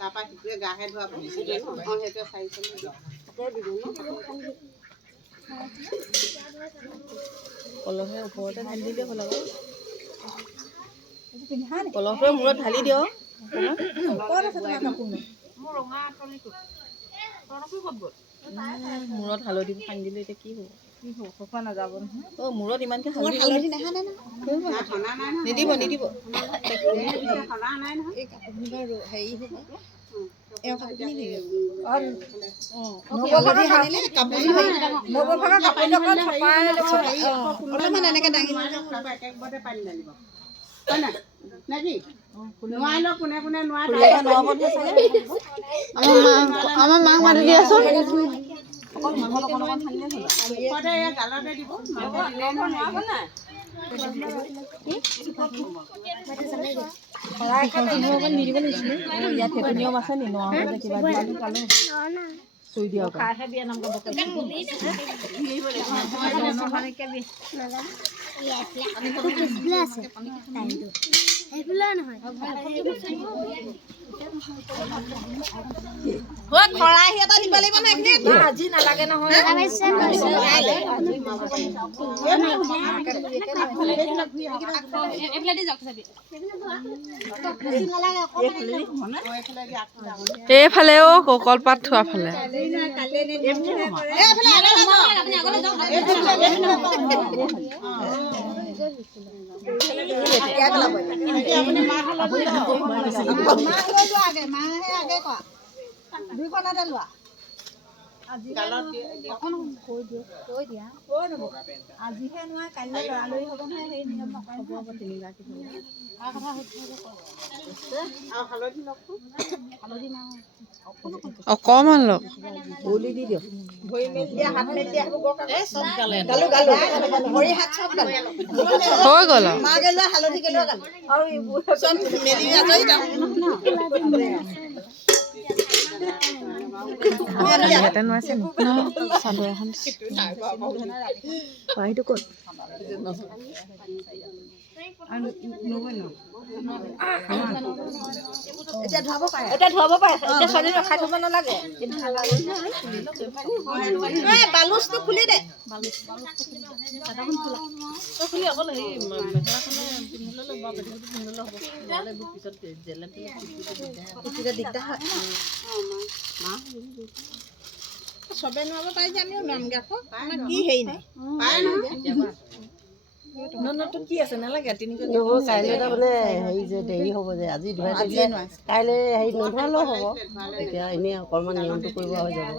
তাৰপৰা সিটোৱে গাহে ধোৱাব সেইটোৱে চাৰিখন কলহে ওপৰতে ঢালি দিলে হ'ল আকৌ কলহটোৱে মূৰত ঢালি দিয় মূৰত হালধি সানি দিলে এতিয়া কি হ'ব শুকান নাযাব নহয় অ' মূৰত ইমানকে হালধি নাহানে নিদিব নিদিব অলপমান এনেকৈ দাঙি একেবাৰতে পানী ঢালিব হয় নাই নেকি নোৱাৰিলেও কোনে কোনে নোৱাৰে আমাৰ মাক মাতি দিয়াচোন গালতে দিব নিদিব লাগিছিলে ইয়াত সেইটো নিয়ম আছে নি নোৱাৰো কিবা পালো চুই দিয়ক খৰাহি এটা দিব লাগিব নহয় আজি নালাগে নহয় এইফালেও কলপাত থোৱা ফালে আজিহে নোৱাৰে কাইলৈ লৰালৰি হ'ব নহয় সেই নিয়ম নকৰে অকমান লগ গুলি দি দিয়ক ভৰি মেলি দিয়া হাত মেলি দিয়া হৈ গ'ল মা গেলোৱা হালধি গেলোৱা গালো আৰু মেলি আজৰি ইয়াতে নোৱাইছে নি চাদৰ এখন সেইটো ক'ত এতিয়া ধুৱাব পাৰে এতিয়া ছোৱালী ৰখাই থ'ব নালাগে বালুচটো খুলি দে খুলি অকল হেৰি মেখেলাখনে পিন্ধিলে ল'ব পেটিকোটটো পিন্ধিলে হ'ব নহ'লে পিছত দিগদাৰ হয় চবে নোৱাব পাৰি যে আমিও নোৱামগৈ আকৌ আমাৰ কি হেৰি নাই নতো কি আছে নালাগে কাইলৈ তাৰমানে হেৰি যে দেৰি হ'ব যে আজি ধুৱাই থাকিলে কাইলৈ হেৰি নধুৱালেও হ'ব এতিয়া এনেই অকণমান নিয়মটো কৰিব হৈ যাব